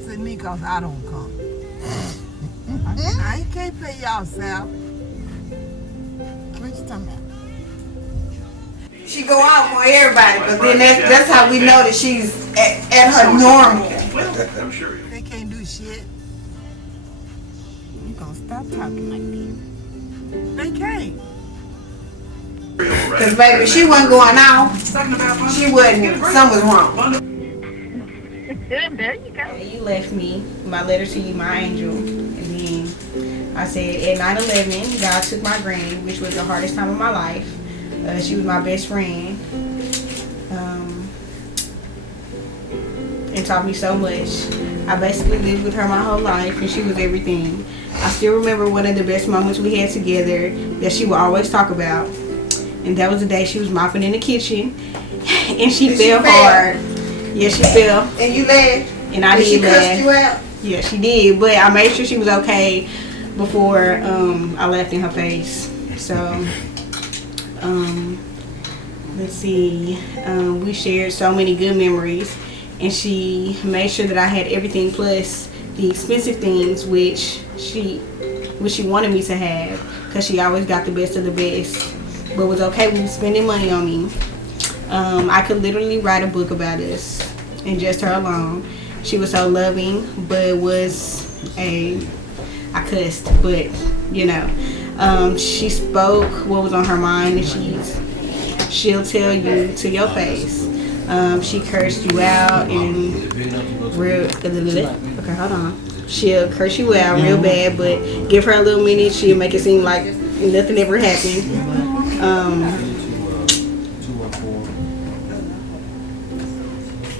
said me because I don't come. I can't pay y'all salary. What you talking about? She go out for everybody, but then that's how we know that she's at her normal. I'm sure. They can't do shit. You gonna stop talking like this? They can't. Cause baby, if she wasn't going out, she wouldn't. Something was wrong. There you go. You left me my letter to you, my angel, and then I said at 9/11, God took my granny, which was the hardest time of my life. She was my best friend, and taught me so much. I basically lived with her my whole life, and she was everything. I still remember one of the best moments we had together that she would always talk about, and that was the day she was mopping in the kitchen, and she fell hard. Yeah, she fell. And you laughed. And I did laugh. She cussed you out? Yeah, she did. But I made sure she was okay before I laughed in her face. So, let's see. We shared so many good memories. And she made sure that I had everything plus the expensive things which she wanted me to have. Because she always got the best of the best. But was okay with spending money on me. I could literally write a book about us and just her alone. She was so loving, but I cussed, but you know, she spoke what was on her mind, and she'll tell you to your face. She cursed you out and okay, hold on. She'll curse you out real bad, but give her a little minute, she'll make it seem like nothing ever happened.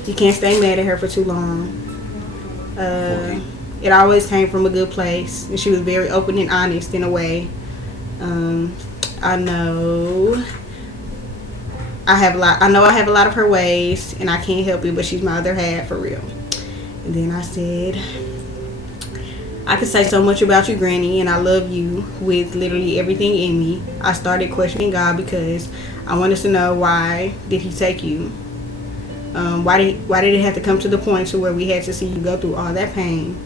You can't stay mad at her for too long. It always came from a good place, and she was very open and honest in a way. I know I have a lot of her ways, and I can't help it, but she's my other half for real. And then I said, I could say so much about you, Granny, and I love you with literally everything in me. I started questioning God because I wanted to know, why did he take you? Why did it have to come to the point to where we had to see you go through all that pain?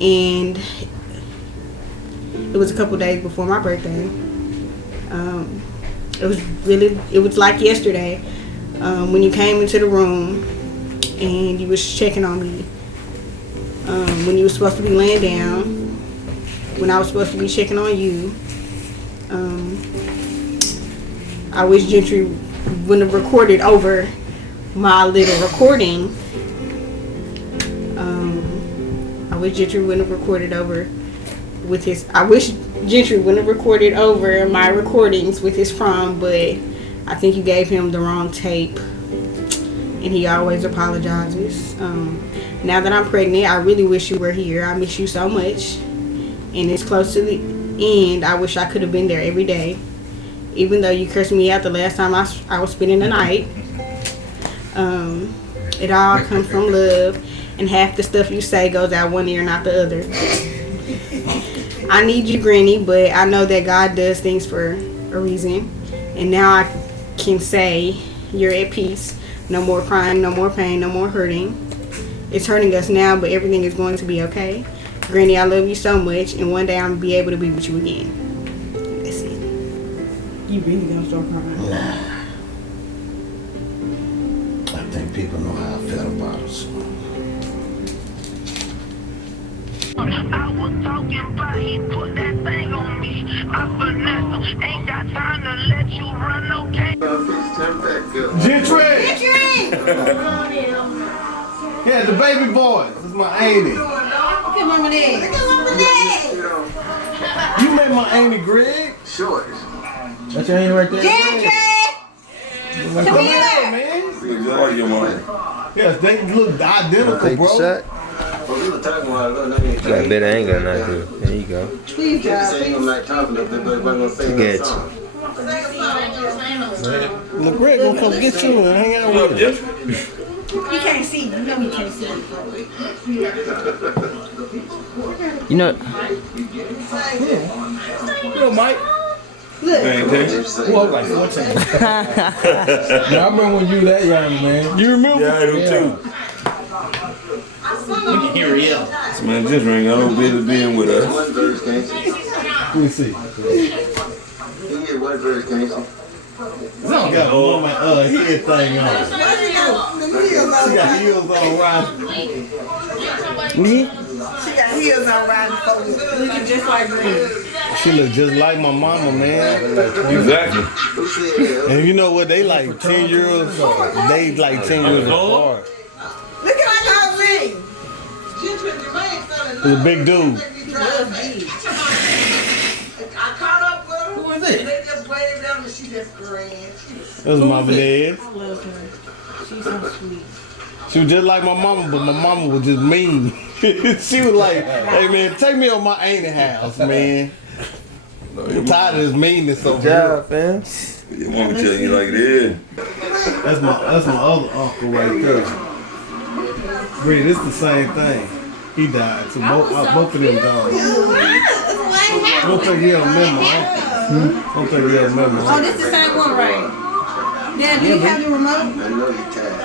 And it was a couple days before my birthday. It was like yesterday when you came into the room and you was checking on me. When you were supposed to be laying down, when I was supposed to be checking on you. I wish Gentry wouldn't have recorded over my little recording. I wish Gentry wouldn't have recorded over my recordings with his prom, but I think you gave him the wrong tape, and he always apologizes. Now that I'm pregnant, I really wish you were here. I miss you so much, and it's close to the end. I wish I could have been there every day, even though you cursed me out the last time I was spending the night. It all comes from love, and half the stuff you say goes out one ear, not the other. I need you, Granny, but I know that God does things for a reason, and now I can say you're at peace. No more crying, no more pain, no more hurting. It's hurting us now, but everything is going to be okay. Granny, I love you so much, and one day I'm going to be able to be with you again. That's it. You really gonna start crying? Nah. I think people know how I feel about us. I was talking about he put that thing on me. I finesse him. Ain't got time to let you run, okay? Gentry! Yeah, the baby boy. This is my auntie. Look at Mama Dad. Look at Mama Dad. You met my auntie, Greg? Sure. That's your auntie right there? Gentry! Come here, man. What are you want? Yes, they look identical, bro. Shot. Like better ain't got nothing to do. There you go. Please, God, please. Look, Greg gonna come get you and hang out with you. He can't see. You know he can't see. You know. You know, Mike. Look. Who was like 14? Yeah, I remember when you were that young, man. You remember? Yeah, I do too. I Here he is. This man just ring out no business being with us. One verse, can't you? Let me see. You get one verse, can't you? Some got a woman head thing on. She got heels on right. She got heels on riding folks. Looking just like me. She look just like my mama, man. Exactly. Who said that? And you know what? They like 10 years. They like 10 years apart. Look at how me. He's a big dude. I caught up with her. Who is it? They just waved down and she just ran. That was Mama Dad. I love her. She's so sweet. She was just like my mama, but my mama was just mean. She was like, "Hey man, take me on my auntie house, man." I'm tired of this meanness over here. Job, fam. Your mama tell you like it is. That's my other uncle right there. Bree, this the same thing. He died, so both of them gone. Don't think he'll remember. Don't think he'll remember. Oh, this the same one, right? Dad, do you have the remote? I know you're tired.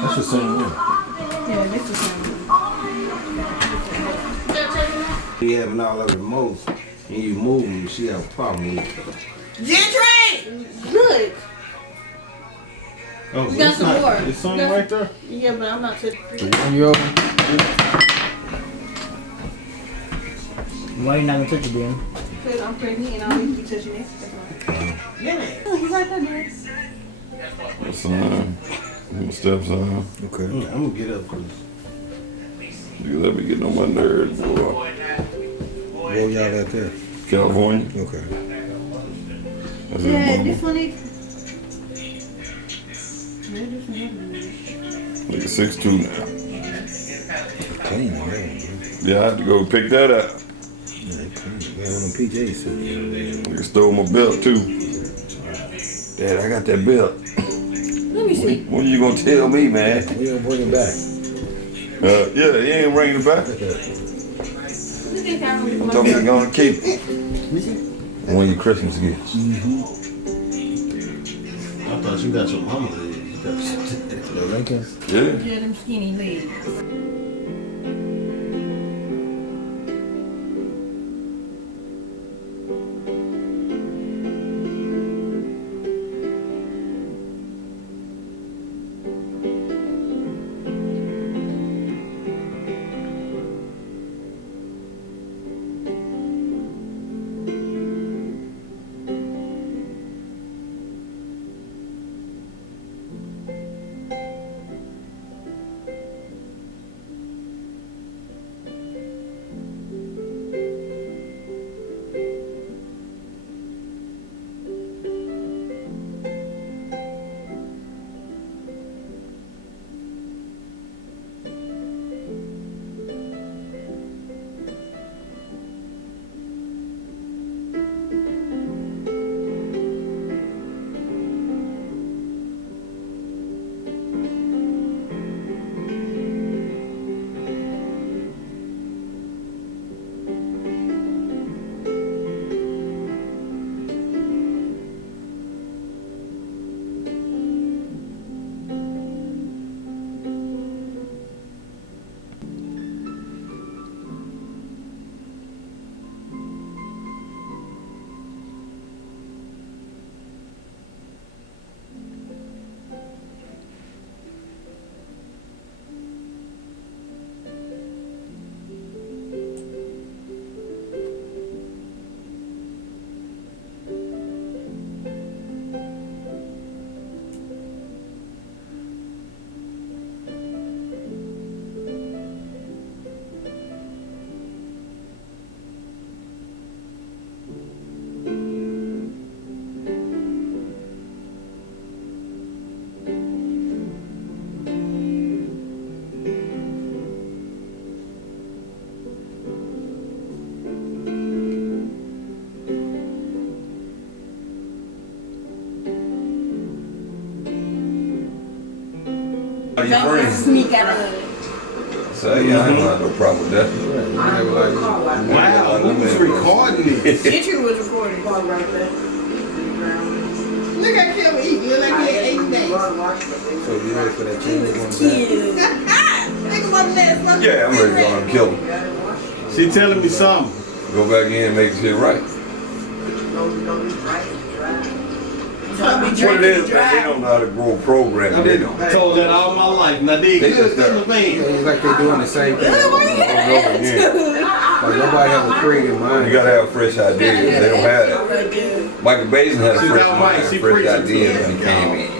That's the same one. Yeah, this the same one. You having all of the remotes and you move them, she have a problem with it. Gentry! Good. Oh, You got it's some not- more. It's something right there. Yeah, but I'm not touching. Why you not gonna touch it, Ben? Because I'm pregnant and I don't need to be touching it. Oh, he's right there, man. My son. My stepson. Okay. I'm gonna get up for this. You let me get on my nerves, boy. Where y'all at there? California. Okay. That's Yeah, his this mama. one is. Nigga 6'2" now. Clean, man. Yeah, I have to go pick that up. Man, on them PJs. Nigga stole my belt too. Dad, I got that belt. Let me see. When you gonna tell me, man? We gonna bring it back. Yeah, he ain't bringing it back. Look at how He told me to go and keep it. One of your Christmas gifts. I thought you got your mama legs. The Lincolns. Yeah. Yeah, them skinny legs. Your friends. Sneak out of it. So yeah, I ain't gonna have no problem with that. Wow, who was recording this? Gentry was recording. Look at Kim eating. Look like he had 8 days. So you ready for that change? Kids. Think Yeah, I'm ready to go and kill him. She telling me something. Go back in and make shit right. What it is, man, they don't know how to grow a program. They don't. I told that all my life. Now they They just the man. It's like they're doing the same thing. Like nobody has a creative mind. You gotta have fresh ideas. They don't have that. Michael Basin had a fresh mind, fresh ideas when he came in.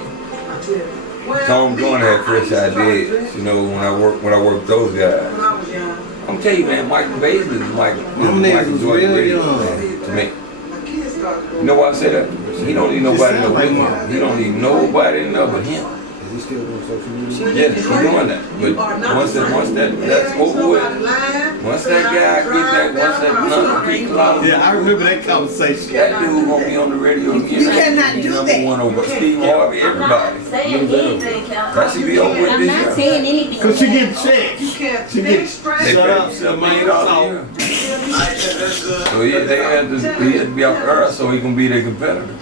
Tom Joyner had fresh ideas. You know, when I worked with those guys. I'm telling you, man, Michael Basin is Michael Jordan radio, man, to me. You know why I say that? He don't need nobody to know him. He don't need nobody to know but him. Is he still doing social media? Yes, he's doing that. But once that's over with, once that guy get that, number people out of Yeah, I remember that conversation. that dude gonna be on the radio again. You cannot do Number that. one over Steve Harvey, everybody. That should be over with I'm this not year. saying anything. Cause she getting checks. She get They shut up, paid shut $7 man million a year. So he had to be off earth so he can be their competitor.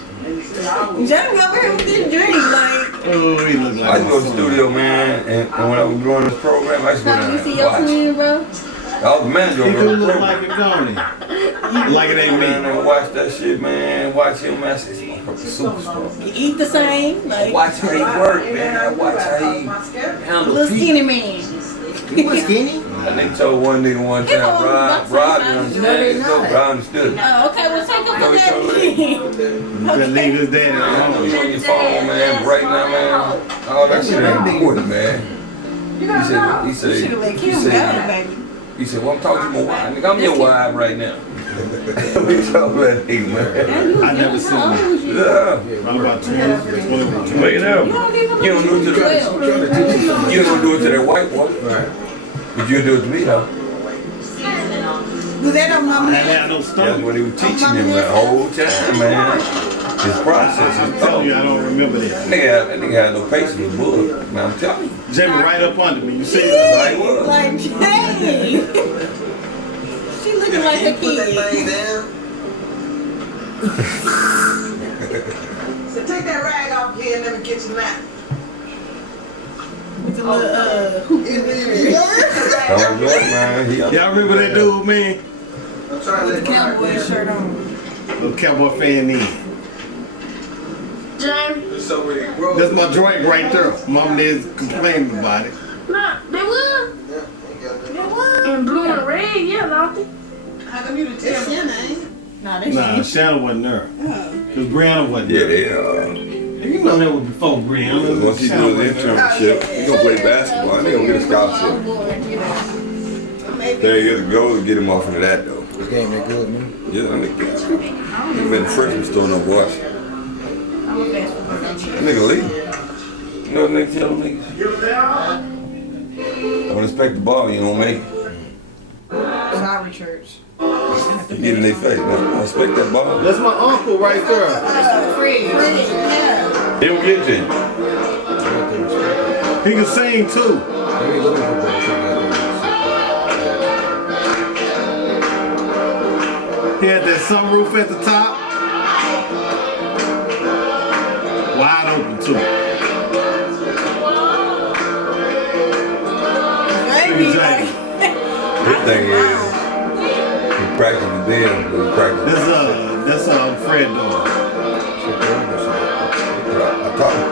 Jamie over here with this dream, like. Oh, he look like I used to go to the studio, man, and when I was doing this program, I used to go down You see and your watch. twin, bro? I was the manager He of do the look program. like a goni. Like it ain't Man, me. and watch that shit, man. Watch him, man. I said, this motherfucker's a superstar. You eat the same, like Watch how he work, man. I watch how he handle little people. skinny man. He was skinny. That nigga told one nigga one time, Rod didn't understand it, so I understood it. Oh, okay, well take him for No, he that told me. then. You better leave his daddy You alone. on your phone, man, right now, man. All that shit ain't important, man. He said, well, I'm talking to my wife. Nigga, I'm your wife right now. He told that nigga, man. I never seen him. Yeah. I'm about 20. Look it up. You don't do it to the, you don't do it to that white boy. Right. But you do it to me, though. Do that on I Mama? had no That's stomach. what he was teaching him the whole time, man. His process, his I'm telling you, I thought. don't remember that. That nigga had no patience with bull. Man, I'm telling you. Jamie right up under me. You see that? Like what? Like, dang. She looking like a kid. So take that rag off here and let me get you now. Don't do it, man. Y'all remember that dude, man? With the cowboy shirt on. Little cowboy fan in. That's my drink right there. Mom is complaining about it. Nah, they will. In blue and red, yeah, Lottie. How come you didn't tell me? Nah, Shannon wasn't there. Cause Brianna wasn't Yeah, there. they You know that was before Brianna. once he Shannon do his wasn't there. internship, he gonna play basketball. And he gonna get a scholarship. 30 years ago to get him off into that, though. This game that good, man. Yeah, that nigga. He been the freshman store no watch. That nigga leave. You know what nigga tell them niggas? Don't expect the ball, you don't make it. Sorry, church. You get in their face. Don't expect that ball. That's my uncle right there. He don't get to you. He can sing too. They be looking for both He had that sunroof at the top. Wide open too. Look at Jamie. His thing is, he practiced the damn, but he practiced. That's Fred though. I taught him.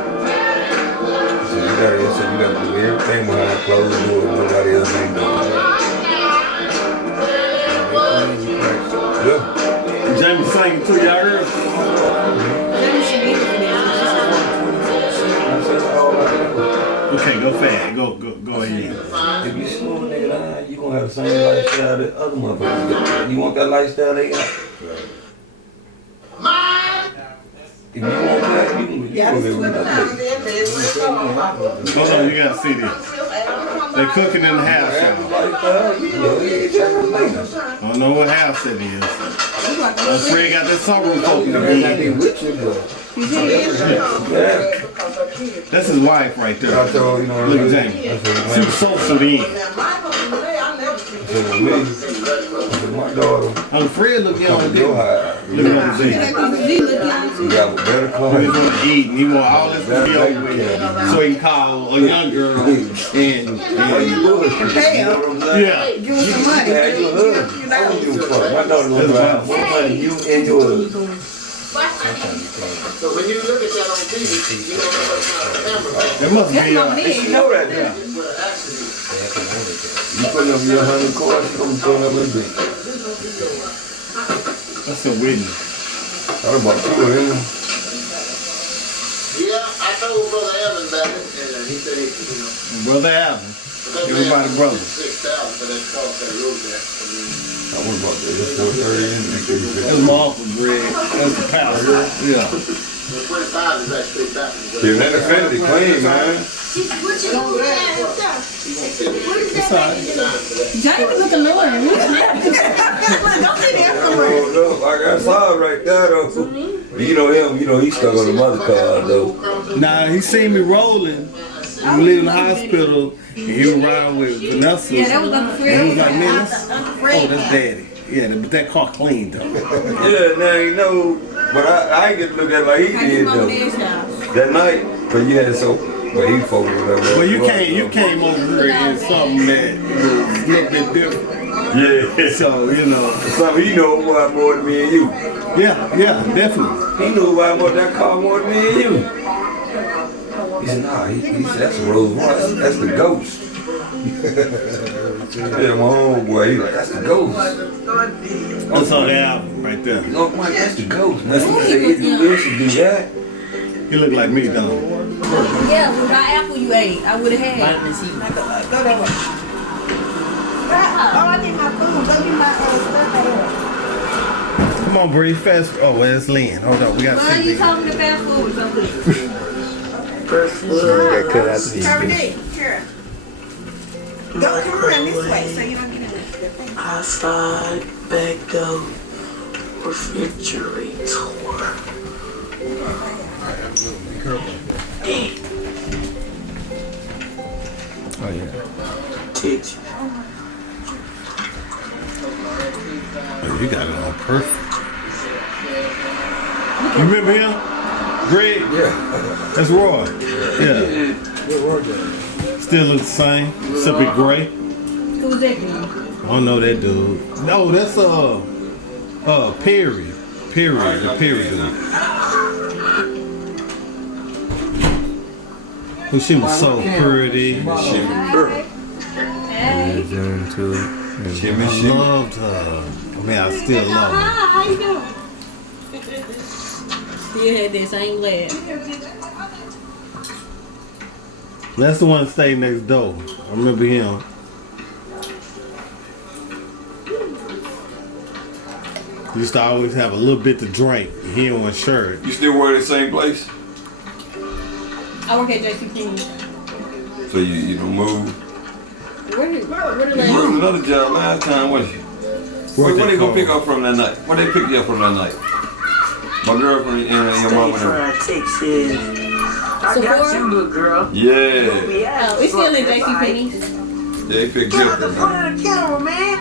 So you gotta do everything behind closed doors. Nobody else ain't doing it. Yeah. Jamie singing too, y'all heard? Okay, go fast. Go ahead. If you slow a nigga down, you gonna have the same lifestyle that other motherfuckers got. You want that lifestyle they got? If you want that, you can live with that. Hold on, you gotta see this. They cooking in the house, y'all. I don't know what house it is. Fred got that sunroof open again. That's his wife right there. I told you know. Look at Jamie. She was social then. My my daughter. I'm Fred look young. Come to your house. Look at what I'm saying. You got better He clothes. want to eat and he want all this to be over with so he can call a young girl and Pay him. yeah. Give us some money. Yeah, you Give us a few I don't dollars. give a fuck. My daughter gonna buy more money you and yours. So when you look at that on TV, you know that's not a camera. That must be She know that now. You putting up your 100 course, you gonna turn up a bit. that's a witness. I done bought 2 of them. Yeah, I told Brother Evan about it, and he said, Brother Alvin. Everybody brother. 6,000 for that cost that road there. I went about that. It's 430 That's my awful bread. That's the pastor. Yeah. The 25 is actually back. Yeah, that offended clean, man. It's all right. Jamie looking annoying. Oh, no, like I saw it right there, though. You know him, he stuck on the mother car, though. Nah, he seen me rolling. We were leaving the hospital, and he was riding with Vanessa. Yeah, that was Uncle Fred. And he was like, man, that's daddy. Yeah, but that car clean, though. Yeah, now you know, but I ain't get to look at it like he did, though. That night, but you had so, but he folded it up. Well, you came over here in something that was a little bit different. Yeah. So, you know. Something he know about more than me and you. Yeah, definitely. He knew about more that car more than me and you. He said, nah, he said, that's a Rolls Royce. That's the ghost. Yeah, my homeboy, he like, that's the ghost. That's on the album right there. No, Mike, that's the ghost. Man, he said, he do this and do that. You look like me, though. Yeah, with my apple you ate, I would have had. Go that way. Oh, I need my food. Go get my stuff. Come on, Bree, fast. Oh, where's Lynn? Hold on, we got to Why are see you Lynn. talking about food? Something. Got cut out the Carrie, here. Go come around this way so you don't get in the thing. Outside, back door, refrigerator. Oh yeah. Teach. Oh, you got it on perfect. You remember him? Greg? Yeah. That's Roy. Yeah. Still looks the same, except it's gray. Who's that dude? I don't know that dude. No, that's Perry. Perry, the Perry dude. Well, she was so pretty. Hey. Zoom to it. I loved her. I mean, I still love her. How you doing? Still had that same laugh. That's the one that stayed next door. I remember him. He used to always have a little bit to drink. He didn't want shirt. You still work at the same place? I work at JCPenney. So you don't move? Where the You moved another job last time, wasn't you? Where they gonna pick up from that night? Where they pick you up from that night? My girlfriend and your mom and them. I got you, little girl. Yeah. Oh, we still in JCPenney's. They picked you up that night. Put it in the camera, man.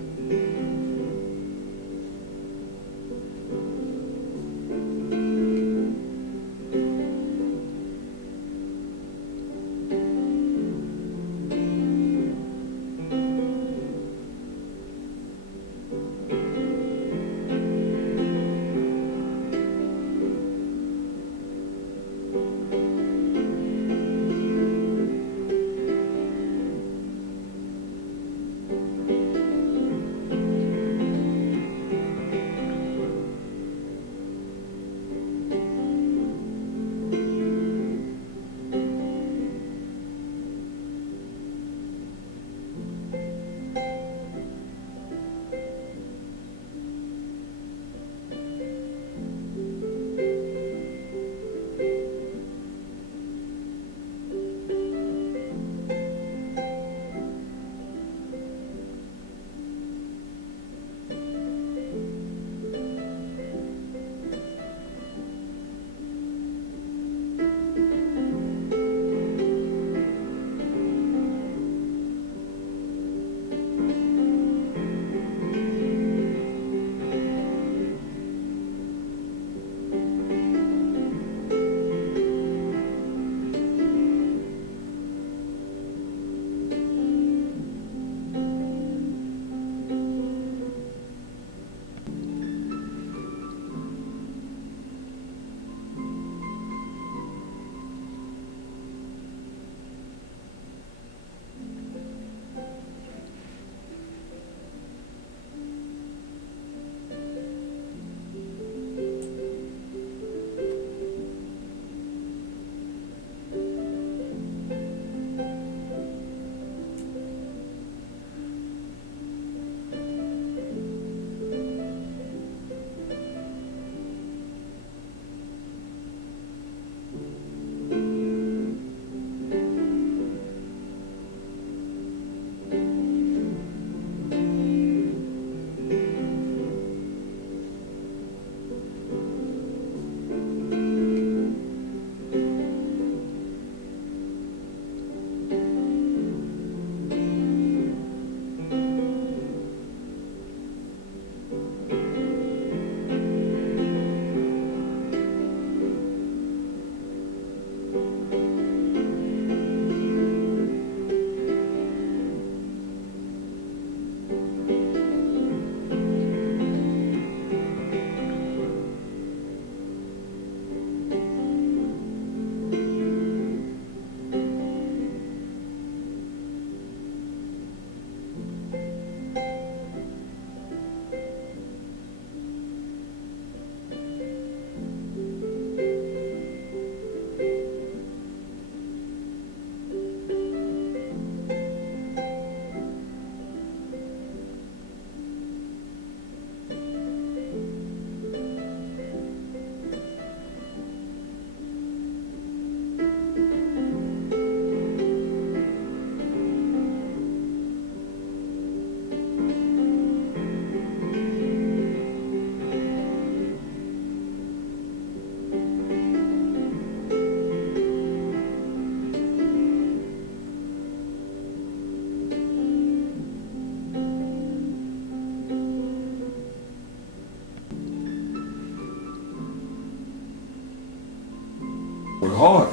hard.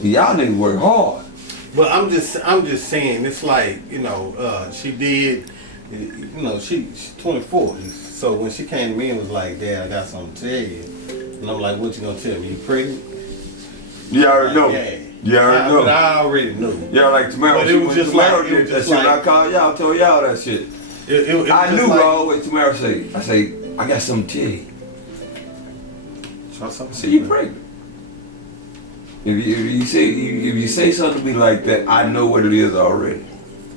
Y'all niggas work hard. But I'm just saying, it's like, she did, she's 24. So when she came to me and was like, Dad, I got something to tell you. And I'm like, what you gonna tell me? You pregnant? You already know. Yeah. You already know. But I already knew. Yeah, like tomorrow. But it was just like, I called y'all, told y'all that shit. I knew always tomorrow say, I got something to tell you. So you pregnant. If you say something to me like that, I know what it is already.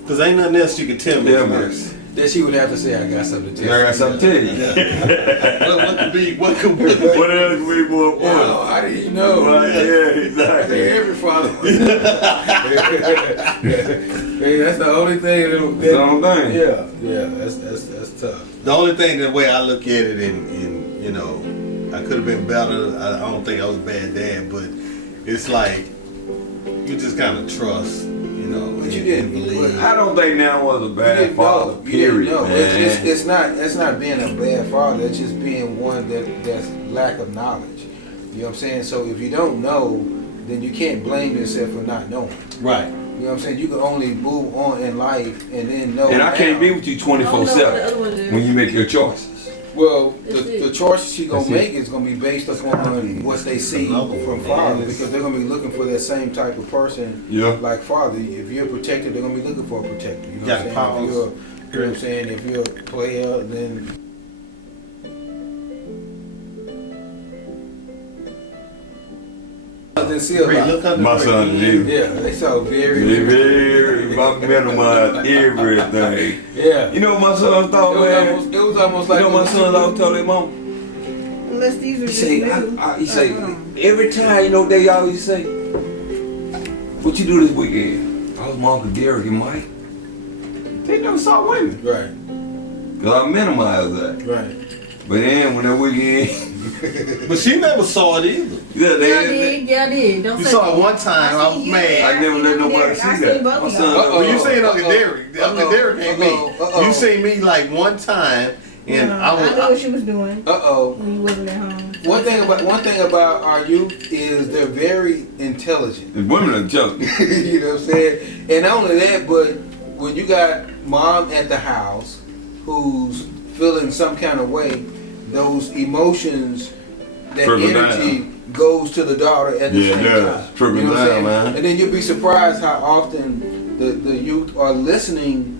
Cause ain't nothing else you can tell me. Yeah, man. Then she would have to say, I got something to tell you. I got something to tell you. What else could be more important? Well, I didn't know. Right, yeah, exactly. Every father. Hey, that's the only thing. That's the only thing. Yeah, that's tough. The only thing, the way I look at it, and I could have been better. I don't think I was a bad dad, but it's like you just kind of trust, But you didn't believe. I don't think now was a bad father. Period, man. It's not being a bad father. It's just being one that's lack of knowledge. You know what I'm saying? So if you don't know, then you can't blame yourself for not knowing. Right. You know what I'm saying? You can only move on in life and then know. And I can't be with you 24/7 when you make your choices. Well, the choices she's gonna make is gonna be based upon what they see from father, because they're gonna be looking for that same type of person. Yeah. Like father, if you're a protector, they're gonna be looking for a protector. You know what I'm saying? You know what I'm saying? If you're a player, then. My son did. Yeah, they saw very minimize everything. Yeah. You know what my son thought, man? It was almost like. You know what my son always told their mom? Unless these are He say, every time, they always say, what you do this weekend? I was my Uncle Derek and Mike. They never saw women. Right. Because I minimized that. Right. But then when that weekend. But she never saw it either. Yeah, I did. Don't you say saw it one time. I was mad. I never let nobody see that. My son. Well, you seen Uncle Derek. Uncle Derek ain't me. You seen me like one time, and I knew what she was doing. When you wasn't at home. One thing about our youth is they're very intelligent. The women are intelligent. You know what I'm saying? And not only that, but when you got mom at the house who's feeling some kind of way, those emotions, that energy goes to the daughter at the same time. Trickle you know what I'm saying? man. And then you'll be surprised how often the youth are listening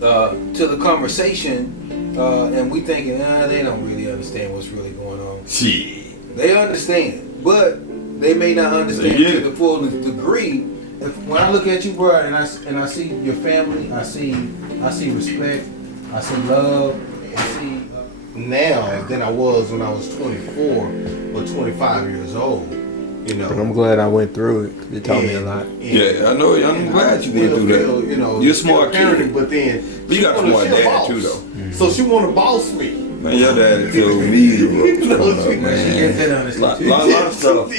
to the conversation, and we thinking, they don't really understand what's really going on. Shit. They understand, but they may not understand to the full degree. When I look at you, bro, and I see your family, I see respect, I see love, I see now than I was when I was 24 or 25 years old. But I'm glad I went through it. It taught me a lot. Yeah, I know. I'm glad you went through that. You're a smart kid. But then you got a smart dad too, though. So she want to boss me. Man, your daddy told me to look. A lot of stuff. I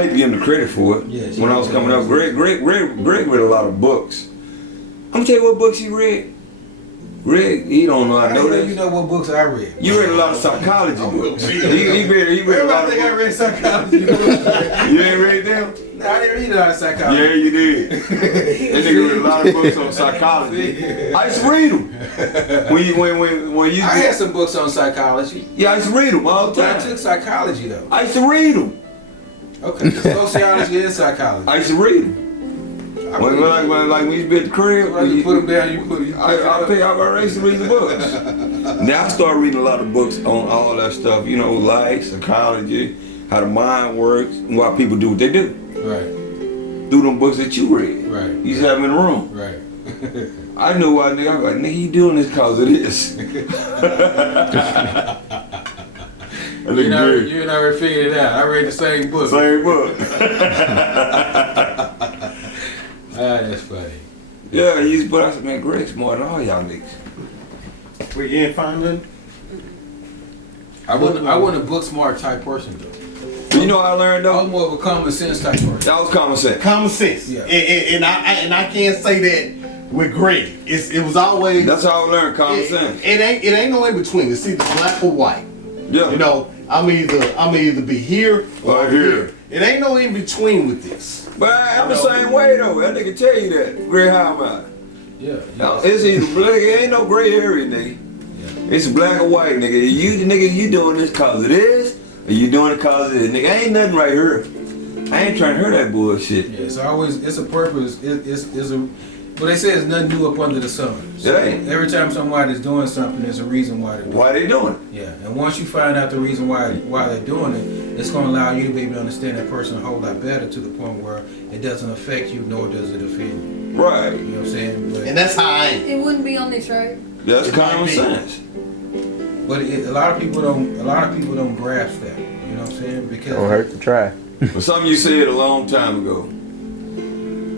hate to give him the credit for it. When I was coming up, Greg read a lot of books. I'm gonna tell you what books he read. Greg, he don't know. I know that. You know what books I read? You read a lot of psychology books. He read a lot of books. I read psychology. You ain't read them? No, I didn't read a lot of psychology. Yeah, you did. That nigga read a lot of books on psychology. I used to read them. When you I had some books on psychology. Yeah, I used to read them all the time. I took psychology though. I used to read them. Okay, sociology and psychology. I used to read them. Like when you be at the crib, you put them down, you put them. I used to read the books. Now I start reading a lot of books on all that stuff, life, psychology, how the mind works, and why people do what they do. Right. Through them books that you read. Right. You used to have them in the room. Right. I knew why, nigga. I was like, nigga, you doing this because of this. You never figured it out. I read the same book. Same book. That's funny. Yeah, but I said, man, Greg's smart than all y'all niggas. Wait, you ain't find nothing? I wasn't a book smart type person though. You know what I learned though? I was more of a common sense type person. That was common sense. Common sense. Yeah. And I can't say that with Greg. It was always. That's how I learned common sense. It ain't no in between. It's either black or white. Yeah. I'm either be here or here. It ain't no in between with this. But I'm the same way though. That nigga tell you that. Greg, how am I? Yeah. No, it's either black. It ain't no gray area, nigga. It's black or white, nigga. You doing this cause of this, or you doing it cause of this, nigga. Ain't nothing right here. I ain't trying to hear that bullshit. Yeah, it's always, it's a purpose. It's a, but they say it's nothing new up under the sun. So every time somebody's doing something, there's a reason why they're doing it. Why they doing it? Yeah, and once you find out the reason why they're doing it, it's going to allow you to be able to understand that person a whole lot better to the point where it doesn't affect you, nor does it offend you. Right. You know what I'm saying? But, And that's how I am. It wouldn't be on this shirt. That's common sense. But a lot of people don't grasp that. You know what I'm saying? Because Don't hurt to try. But something you said a long time ago.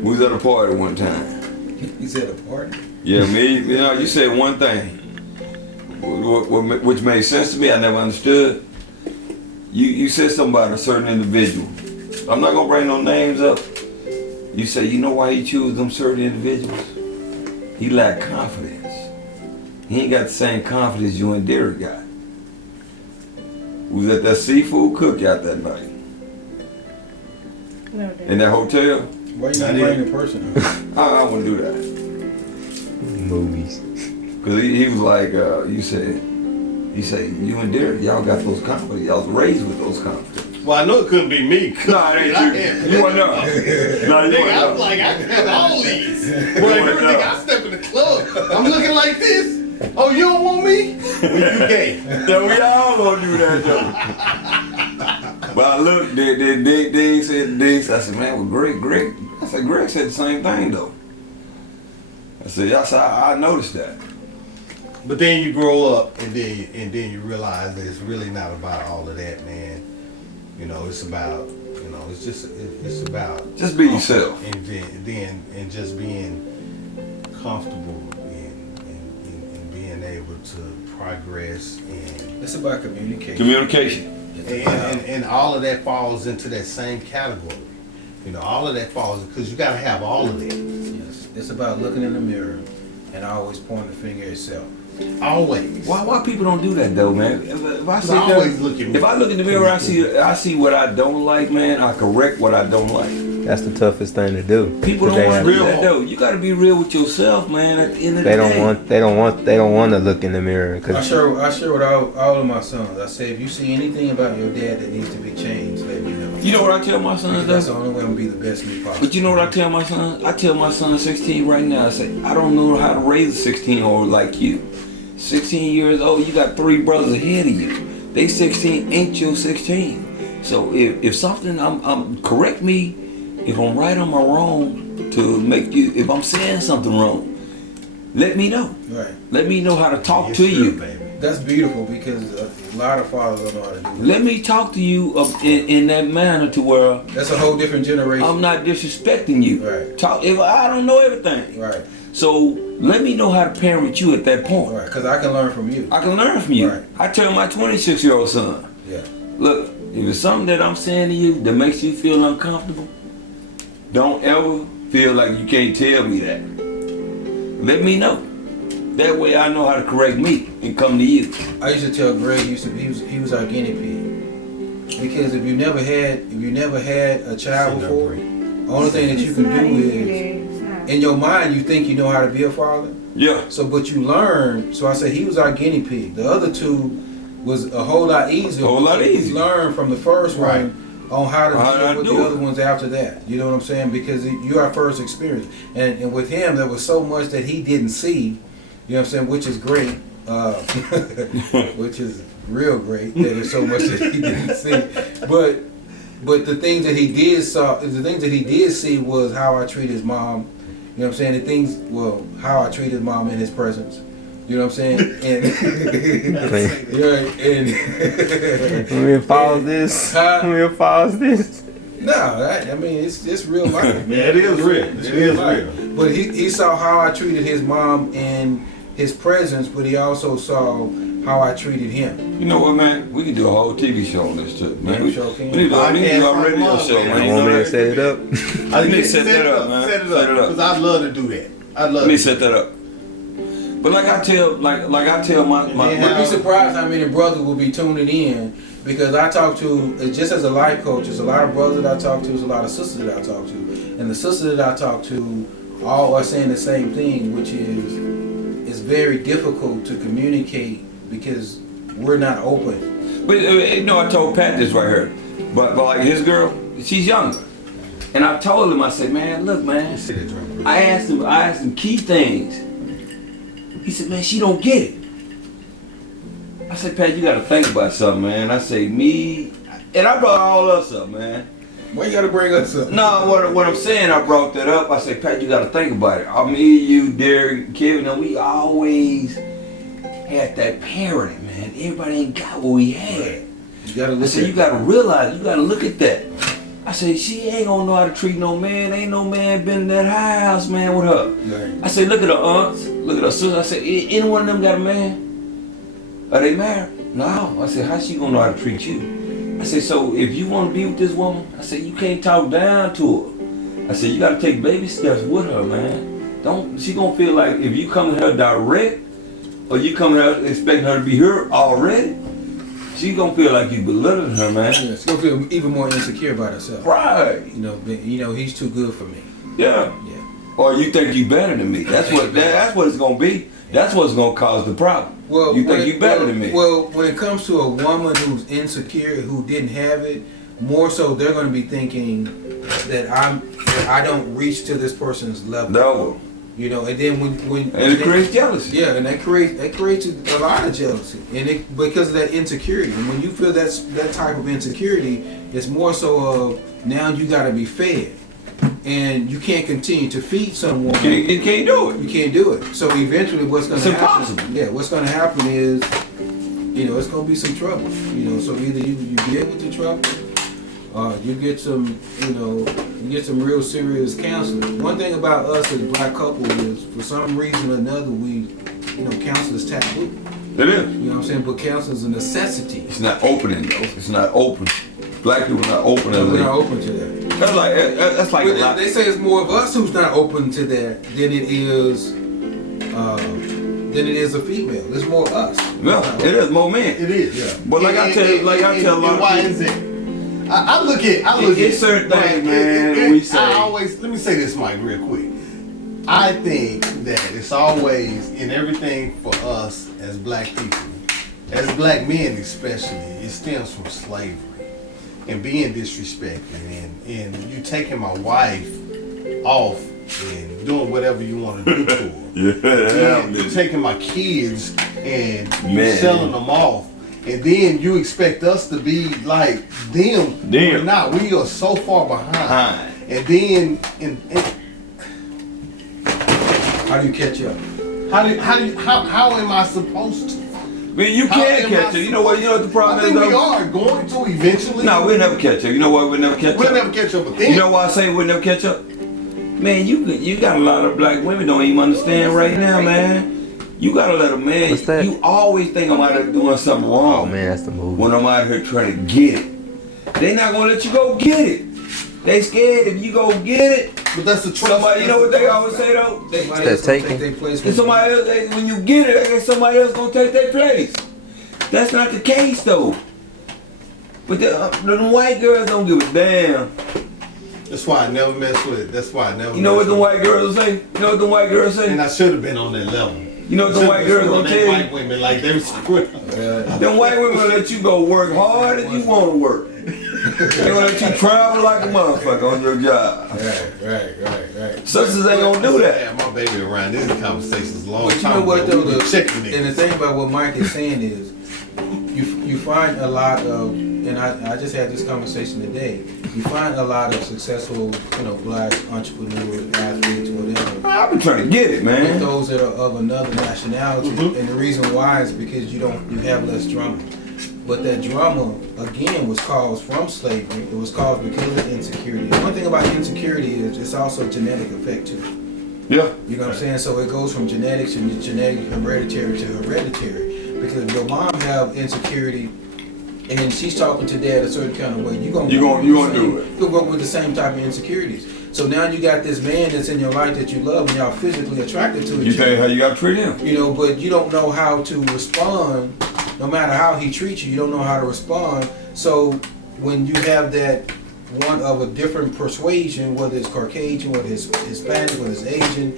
We was at a party one time. You said a party? Yeah, you said one thing, which made sense to me. I never understood. You said something about a certain individual. I'm not gonna bring no names up. You say, you know why he choose them certain individuals? He lack confidence. He ain't got the same confidence you and Derek got. We was at that seafood cookout that night. No, In that hotel. Why you not bring the person up? I wouldn't do that. Movies. Cause he was like, he said, you and Derek, y'all got those confidence. Y'all was raised with those confidence. Well, I know it couldn't be me. Nah, it ain't you. You wasn't up. Nah, you Nigga, wasn't I'm up. like, I can have all these. But here, nigga, I step in the club. I'm looking like this. Oh, you don't want me? Well, you can't. Yeah, we all gonna do that though. But I looked, they said this. I said, man, well, Greg. I said, Greg said the same thing though. I said, I noticed that. But then you grow up and then you realize that it's really not about all of that, man. You know, it's about, you know, it's about just be yourself. And just being comfortable and being able to progress and it's about communication. Communication. And all of that falls into that same category. You know, all of that falls because you gotta have all of that. Yes. It's about looking in the mirror and always pointing the finger at yourself. Always. Why people don't do that though, man? If I look in the mirror, I see what I don't like, man. I correct what I don't like. That's the toughest thing to do. People don't want to do that though. You got to be real with yourself, man. At the end of the day, they don't want to look in the mirror. I share with all of my sons. I say, if you see anything about your dad that needs to be changed, let me know. You know what I tell my sons? That's the only way I'm gonna be the best me possible. But you know what I tell my son? I tell my son 16 right now. I say, I don't know how to raise a 16-year-old like you. 16 years old, you got 3 brothers ahead of you. They 16, ain't you 16? So if something, I'm correct me if I'm right or I'm wrong to make you. If I'm saying something wrong, let me know. Right. Let me know how to talk to you. Baby. That's beautiful because a lot of fathers don't know how to do that. Let me talk to you in that manner to where that's a whole different generation. I'm not disrespecting you. Right. Talk if I don't know everything. Right. So let me know how to parent you at that point. Right. Because I can learn from you. I can learn from you. Right. I tell my 26-year-old son. Yeah. Look, if it's something that I'm saying to you that makes you feel uncomfortable, don't ever feel like you can't tell me that. Let me know. That way I know how to correct me and come to you. I used to tell Greg he was our guinea pig. Because if you never had a child before, the only thing that you can do is in your mind you think you know how to be a father. Yeah. So but you learn. So I said he was our guinea pig. The other two was a whole lot easier. A whole lot easier. Learn from the first one on how to deal with the other ones after that. You know what I'm saying? Because you our first experience. And with him there was so much that he didn't see. You know what I'm saying? Which is great. Which is real great. That there's so much that he didn't see. But the things that he did see was how I treat his mom. You know what I'm saying? How I treat his mom in his presence. You know what I'm saying? And let me pause this. Let me pause this. No, I mean it's real life. Yeah, it is real. It is real. But he saw how I treated his mom in his presence, but he also saw how I treated him. You know what, man? We can do a whole TV show on this too, man. We need to do a radio show, man. You want me to set it up? I need to set that up, man. Set it up, because I'd love to do that. Let me set that up. But like I tell my you'd be surprised how many brothers will be tuning in Because I talk to, just as a life coach, there's a lot of brothers that I talk to, there's a lot of sisters that I talk to. And the sisters that I talk to all are saying the same thing, which is it's very difficult to communicate because we're not open. But you know, I told Pat this right here. But like his girl, she's younger. And I told him, I said, man, look, man. I asked him key things. He said, man, she don't get it. I said, Pat, you gotta think about something, man. I say, me, and I brought all us up, man. Why you gotta bring us up? No, what I'm saying, I brought that up. I said, Pat, you gotta think about it. Me, you, Derek, Kevin, and we always had that parenting, man. Everybody ain't got what we had. You gotta listen. I said, you gotta realize, you gotta look at that. I said, she ain't gonna know how to treat no man. Ain't no man been in that high house, man, with her. Right. I said, look at her aunts, look at her sisters. I said, any one of them got a man? Are they married? No. I said, how she gonna know how to treat you? I said, so if you wanna be with this woman, I said, you can't talk down to her. I said, you gotta take baby steps with her, man. She gonna feel like if you come to her direct, or you come to her expecting her to be here already, she gonna feel like you belittling her, man. Yeah, she's gonna feel even more insecure about herself. Right. You know, he's too good for me. Yeah. Yeah. Or you think you better than me. That's what it's gonna be. That's what's gonna cause the problem. Well, you think you better than me. Well, when it comes to a woman who's insecure, who didn't have it, more so they're gonna be thinking that I don't reach to this person's level. No. You know, and then when it creates jealousy. Yeah, and that creates a lot of jealousy, and because of that insecurity. And when you feel that type of insecurity, it's more so of now you got to be fed, and you can't continue to feed someone. You can't do it. You can't do it. So eventually, what's going to happen? It's impossible. Yeah, what's going to happen is, you know, it's going to be some trouble. You know, so either you deal with the trouble. You get some, real serious counseling. One thing about us as black couples is, for some reason or another, counseling is taboo. It is. You know what I'm saying? But counseling is a necessity. It's not opening though. It's not open. Black people are not open. We're not open to that. That's like a lot. They say it's more of us who's not open to that than it is a female. It's more us. Yeah, it is more men. It is. Yeah. But like I tell a lot of why people. Is it? I look at certain things, man. Let me say this, Mike, real quick. I think that it's always in everything for us as black people, as black men especially, it stems from slavery and being disrespected and you taking my wife off and doing whatever you want to do to her. Yeah. You taking my kids and you selling them off. And then you expect us to be like them. We're not. We are so far behind. And then, how do you catch up? How am I supposed to? Man, you can catch up. You know what the problem is? I think we are going to eventually. No, we'll never catch up. You know what? We'll never catch up. We'll never catch up with them. You know why I say we'll never catch up? Man, you got a lot of black women don't even understand right now, man. You gotta let a man. What's that? You always think I'm out there doing something wrong. Oh man, that's the move. When I'm out here trying to get it, they not gonna let you go get it. They scared if you go get it. But that's the trust. Somebody, you know what they always say though? That's taking. And somebody else, when you get it, I guess somebody else gonna take their place. That's not the case though. But the white girls don't give a damn. That's why I never mess with it. That's why I never. You know what the white girls say? You know what the white girls say? And I should have been on that level. You know what the white girls gonna tell you? White women like they Them white women will let you go work hard as you want to work. They gonna let you travel like a motherfucker on your job. Right. Sisters ain't gonna do that. Yeah, my baby around this conversation's long. But you know what though? And the thing about what Mike is saying is, you find a lot of, and I just had this conversation today. You find a lot of successful, black entrepreneurs, athletes, whatever. I've been trying to get it, man. With those that are of another nationality, and the reason why is because you have less drama. But that drama, again, was caused from slavery. It was caused because of insecurity. One thing about insecurity is it's also a genetic effect too. Yeah. You know what I'm saying? So it goes from genetics and hereditary to hereditary. Because if your mom have insecurity and she's talking to dad a certain kind of way, you're gonna do it. You'll go with the same type of insecurities. So now you got this man that's in your life that you love and y'all physically attracted to each other. You think how you gotta treat him. But you don't know how to respond no matter how he treats you, you don't know how to respond. So when you have that one of a different persuasion, whether it's Caucasian, whether it's Hispanic, whether it's Asian,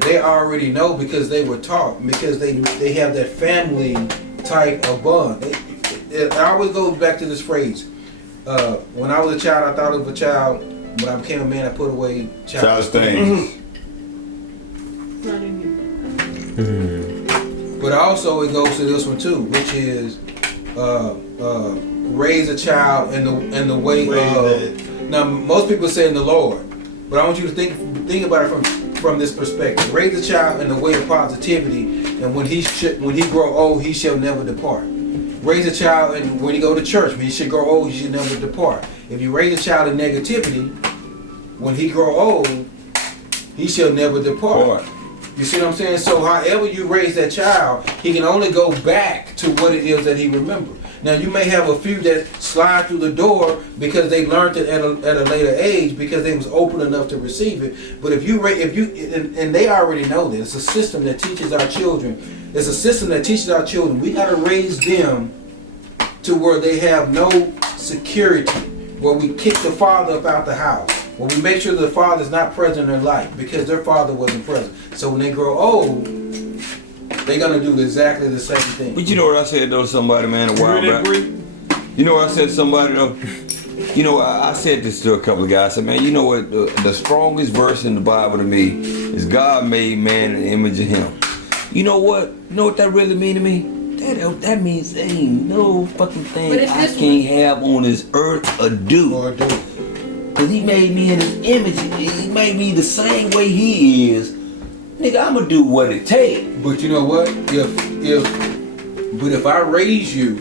they already know because they were taught, because they have that family type of bond. It always goes back to this phrase. When I was a child, I thought of a child. When I became a man, I put away childish things. But also it goes to this one too, which is raise a child in the way of. Now most people say in the Lord, but I want you to think about it from this perspective. Raise a child in the way of positivity, and when he grow old, he shall never depart. Raise a child, and when he go to church, when he should grow old, he should never depart. If you raise a child in negativity, when he grow old, he shall never depart. You see what I'm saying? So however you raise that child, he can only go back to what it is that he remembers. Now you may have a few that slide through the door because they learned it at a later age because they was open enough to receive it. But if you and they already know this, it's a system that teaches our children. It's a system that teaches our children. We got to raise them to where they have no security, where we kick the father up out the house, where we make sure the father's not present in their life because their father wasn't present. So when they grow old, they're gonna do exactly the same thing. But you know what I said though to somebody, man, a while back? You know what I said to somebody though? You know, I said this to a couple of guys. I said, man, you know what? The strongest verse in the Bible to me is God made man in the image of him. You know what? You know what that really mean to me? That means there ain't no fucking thing I can't have on this earth or do. Cause he made me in his image. He made me the same way he is. Nigga, I'ma do what it takes. But you know what? If I raise you,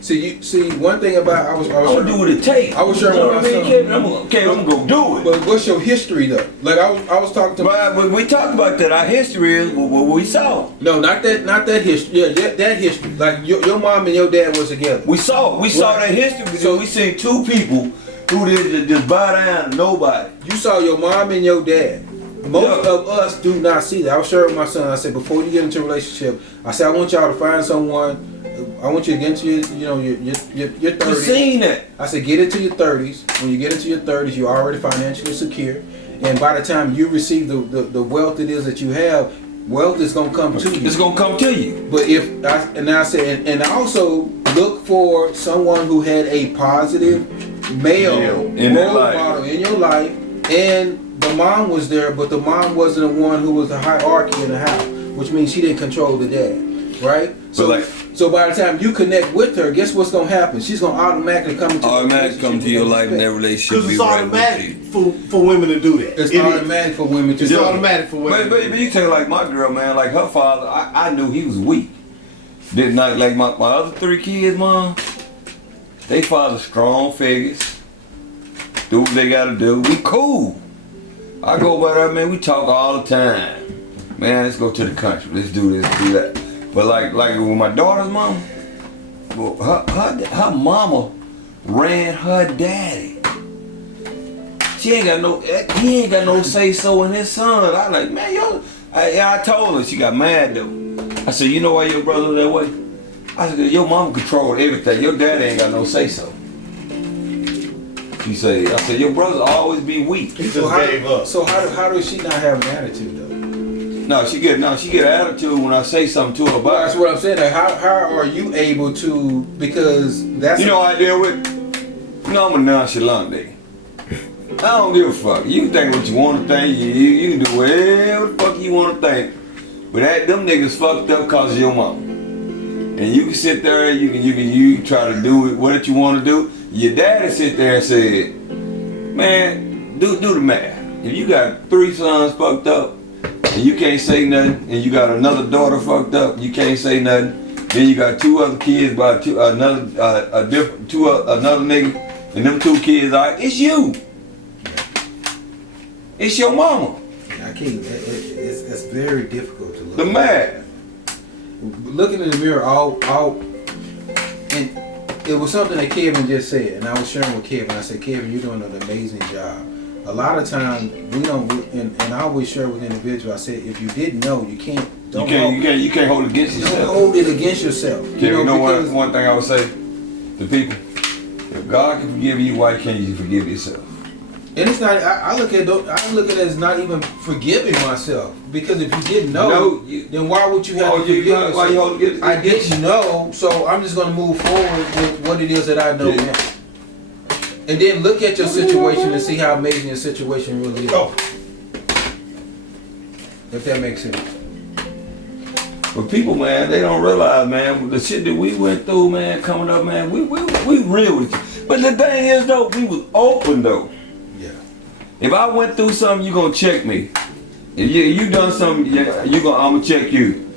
see one thing about I was I'ma do what it takes. I was sharing with my son. I'm gonna do it. But what's your history though? Like I was talking to. But we talked about that. Our history is what we saw. No, not that history. Yeah, that history. Like your mom and your dad was together. We saw that history because we seen two people who did just bow down to nobody. You saw your mom and your dad. Most of us do not see that. I was sharing with my son. I said, before you get into a relationship, I said, I want y'all to find someone. I want you to get into your 30s. You seen that? I said, get into your 30s. When you get into your 30s, you're already financially secure. And by the time you receive the wealth it is that you have, wealth is gonna come to you. It's gonna come to you. But I said, and also look for someone who had a positive male role model in your life, and the mom was there, but the mom wasn't the one who was the hierarchy in the house, which means she didn't control the dad, right? So by the time you connect with her, guess what's gonna happen? She's gonna automatically come into your life in that relationship. Because it's automatic for women to do that. It's automatic for women to do that. It's automatic for women. But you take like my girl, man, like her father, I knew he was weak. Did not like my other 3 kids, mom. They father strong figures. Do what they gotta do. We cool. I go by there, man, we talk all the time. Man, let's go to the country. Let's do this, do that. But like with my daughter's mom, well, her mama ran her daddy. He ain't got no say so in his son. I like, man, I told her, she got mad though. I said, you know why your brother that way? I said, your mama controlled everything. Your daddy ain't got no say so. She said, I said, your brother always be weak. He just gave up. So how does she not have an attitude though? No, she get an attitude when I say something to her about that's what I'm saying. Like, how are you able to, because that's I deal with, I'm a nonchalant nigga. I don't give a fuck. You can think what you want to think. You can do whatever the fuck you want to think. But them niggas fucked up cause of your mama. And you can sit there and you can try to do it what you want to do. Your daddy sit there and said, man, do the math. If you got 3 sons fucked up and you can't say nothing, and you got another daughter fucked up, you can't say nothing, then you got 2 other kids by another nigga, and them 2 kids it's you. It's your mama. I can't. It's very difficult to look. The math. Looking in the mirror, and it was something that Kevin just said, and I was sharing with Kevin. I said, Kevin, you're doing an amazing job a lot of times we don't, and I always share with individuals. I said, if you didn't know, you can't. You can't hold it against yourself. Don't hold it against yourself. You know one thing I would say to people: if God can forgive you, why can't you forgive yourself? And it's not. I look at it as not even forgiving myself, because if you didn't know, then why would you have to forgive yourself? Why you hold it? I didn't know, so I'm just gonna move forward with what it is that I know now. And then look at your situation and see how amazing your situation really is. If that makes sense. But people, man, they don't realize, man, the shit that we went through, man, coming up, man, we real with you. But the thing is, though, we was open, though. Yeah. If I went through something, you gonna check me. If you done something, I'm gonna check you.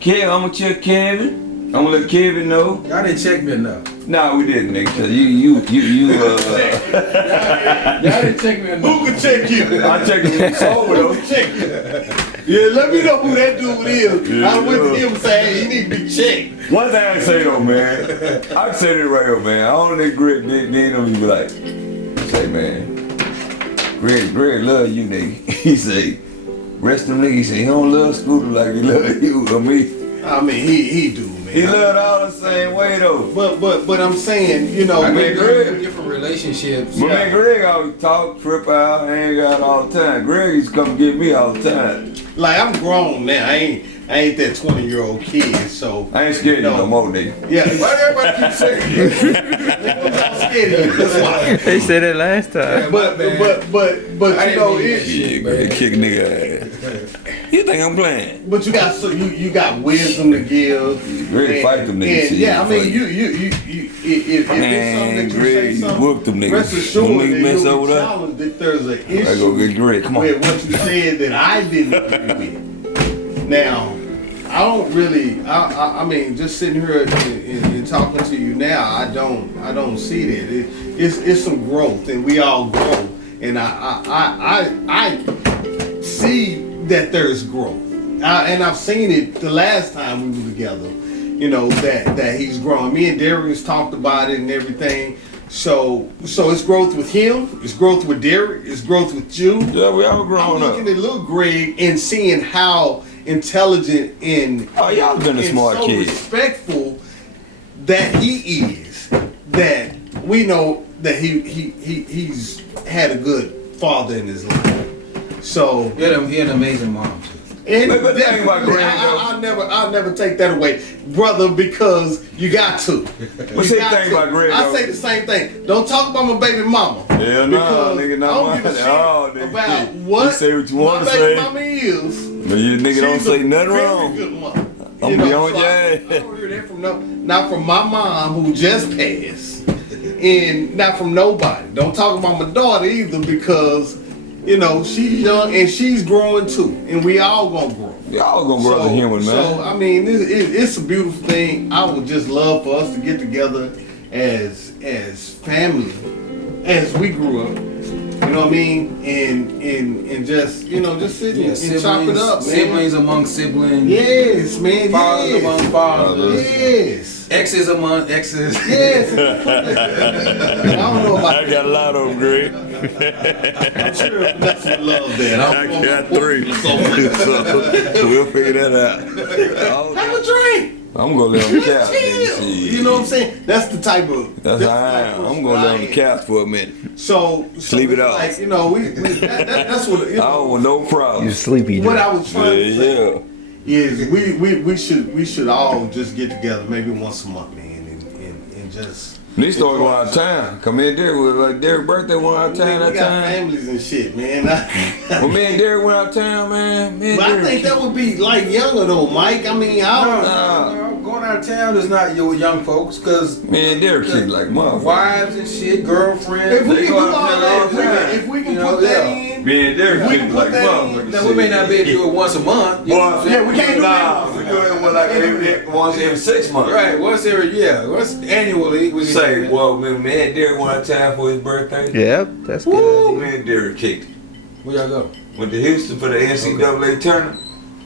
Kevin, I'm gonna check Kevin. I'm gonna let Kevin know. Y'all didn't check me enough. Nah, we didn't, nigga. Cause you Y'all didn't check me enough. Who can check you? I checked you when you sober, though. Who can check you? Yeah, let me know who that dude is. Yeah, I went to him saying he need to be checked. One thing I can say though, man, I can say this right here, man. I don't let Greg, then him be like, say, man, Greg love you, nigga. He say, rest him, nigga. He say he don't love Scooter like he love you or me. I mean, he do, man. He loved all the same way though. But I'm saying, you know, I mean, Greg, different relationships. my man Greg always talk, trip out, hang out all the time. Greg used to come get me all the time. like I'm grown now. I ain't that 20-year-old kid, so I ain't scared of you no more, nigga. yeah. Why everybody keep saying I'm scared of you? That's why. They said it last time. But you know it. Shit, Greg, kick a nigga ass. You think I'm playing? But you got wisdom to give. Greg fight them niggas. And yeah, I mean if it's something that you say something, whoop them niggas. rest assured Them that niggas mess you'll over be there. challenged if there's an I go issue get Greg. Come on. with what you said that I didn't agree with. Now, I don't really. I mean, just sitting here and talking to you now, I don't see that. It's some growth, and we all grow, and I see that there's growth, and I've seen it the last time we were together. You know that he's growing. Me and Darius talked about it and everything. So it's growth with him, it's growth with Derek, it's growth with you. Yeah, we all growing I'm up. looking at little Greg and seeing how intelligent and y'all been a smart so kid. respectful that he is. That we know that he's had a good father in his life. So He had an amazing mom too. and But the thing about Greg, I'll never take that away, brother, because you got to. What's the thing about Greg, I though? say the same thing. Don't talk about my baby mama. Hell no, Because nigga, I not don't mine. give a shit Oh, nigga. about You what say what you want to my baby say. mama is. But you nigga don't She's say a nothing very wrong. good mother. I'm You know, beyond so your I ass. don't hear that not from my mom who just passed, and not from nobody. Don't talk about my daughter either, because you know she's young and she's growing too, and we all gonna grow. Y'all gonna grow as a human, man. So I mean, it's a beautiful thing. I would just love for us to get together as family, as we grew up. You know what I mean? And just just sit and chop it up, man. Siblings among siblings. Yes, man. Fathers Yes. among fathers. Yes. Exes among exes. Yes. I don't know about I got a lot of them, Greg. I'm sure that's what love that. I got 3. So we'll figure that out. Have a drink. I'm gonna lay on the couch. Chill. You know what I'm saying? That's the type of. That's how I am. I'm gonna lay on the couch for a minute. So Sleep it it's off. like, that's what. I don't want no problem. You sleepy. What I was trying to say Yeah. is we should all just get together maybe once a month, man, and just. They started going out of town. Come in there with like Derek's birthday went out of town We that got time. families and shit, man. Well, me and Derek went out of town, man. Me and But I Derek. think that would be like younger though, Mike. I mean, I don't. No, going out of town is not your young folks, cause Me and Derek kicked like motherfuckers. wives and shit, girlfriends. If we they can go do all out of town that, all the time. if we can You know, put that yeah. in, Me and Derek We kicked can like put that in. motherfuckers. Now we may not be able to do it once a month. You know what I'm saying? Yeah, we can't do Nah, that. we do it with like once every 6 months. Right, once annually. We can Say, do that. well, me and Derek went out of town for his birthday. Yep, that's Woo, good. me and Derek kicked it. Where y'all go? Went to Houston for the NCAA tournament.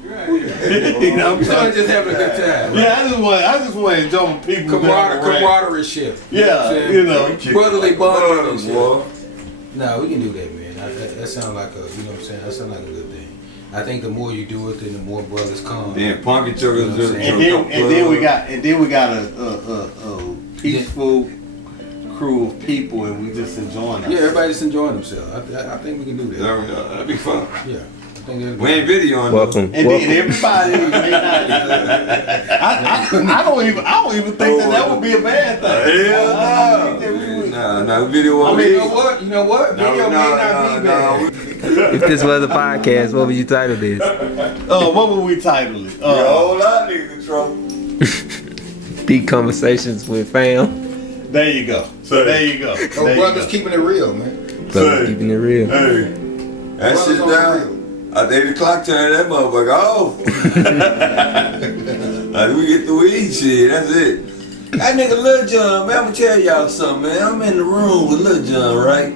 You know, I'm Y'all just having a good time. Yeah, I just want to jump people. Camaraderie ship. Yeah, saying? you know. Brotherly bond and shit. boy. No, we can do that, man. That sounds like a, you know what I'm saying? That sounds like a good thing. I think the more you do it, then the more brothers come. Then Punky took us to the And then we got a peaceful crew of people, and we just enjoying it. Yeah, everybody just enjoying themselves. I think we can do that. That'd be fun. Yeah. I think we ain't videoing. Welcome. And then everybody. I don't even think that would be a bad thing. Nah, video. I mean, you know what? Video may not be bad. If this was a podcast, what would you title this? What would we title it? A whole lot of niggas in trouble. Deep Conversations with Fam. There you go. There you go. Oh, brothers keeping it real, man. Brothers keeping it real. Hey, that shit down. At 8 o'clock, turn that motherfucker off. Like, we get the weed shit, that's it. That nigga Lil John, man, I'ma tell y'all something, man. I'm in the room with Lil John, right?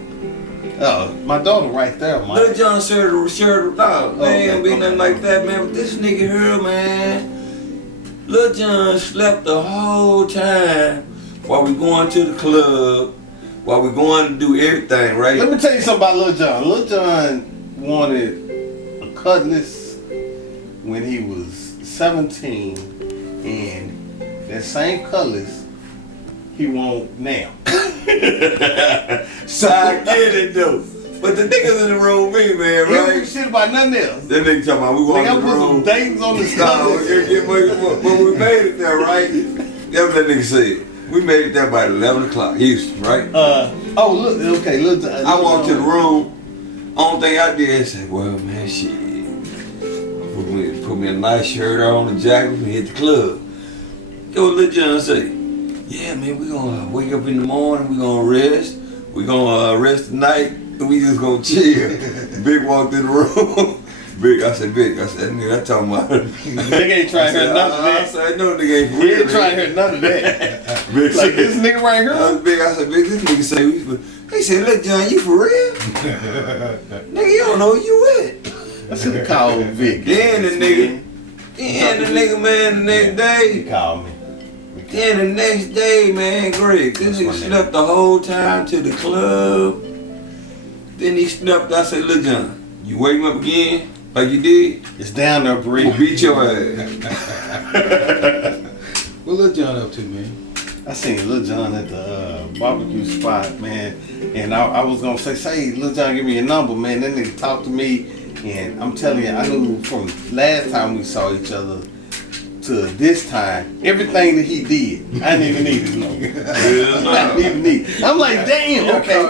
Oh, my daughter right there, man. Lil John shared the dog. Man, ain't be nothing like that, man. But this nigga here, man, Lil John slept the whole time while we going to the club, while we going to do everything, right? Let me tell you something about Lil John. Lil John wanted Cutlass when he was 17, and that same Cutlass he won't now. So I get it though. But the niggas in the room, me, man, He right? don't give shit about nothing else. That nigga talking about we walk in the put room. some Dayton's on the But we made it there, right? That's what that nigga said. We made it there by 11 o'clock, Houston, right? Look, I walked to the room. Only thing I did is say, well, man, shit. Put me a nice shirt on, a jacket, we hit the club. Go what Lil John say. Yeah, man, we gonna wake up in the morning, we gonna rest. We gonna rest tonight, and we just gonna chill. Big walked in the room. I said, nigga, that's talking about. Nigga ain't trying to hear none of that. I said, no, nigga ain't for real. He ain't trying to hear none of that. Big like this nigga right here. I said, Big, this nigga say, he said, look, John, you for real? Nigga, you don't know who you with. I should have called Vic. Then the nigga, man, the next day. He called me. Then the next day, man, Greg, this nigga slept the whole time to the club. Then he slept, I said, look, John, you wake him up again like you did? It's down there, Bree. We'll beat your ass. What Lil John up to, man? I seen Lil John at the barbecue spot, man. And I was gonna say, Lil John, give me your number, man. That nigga talked to me. And I'm telling you, I knew from last time we saw each other to this time, everything that he did, I didn't even need his number. I didn't even need it. I'm like, damn, okay.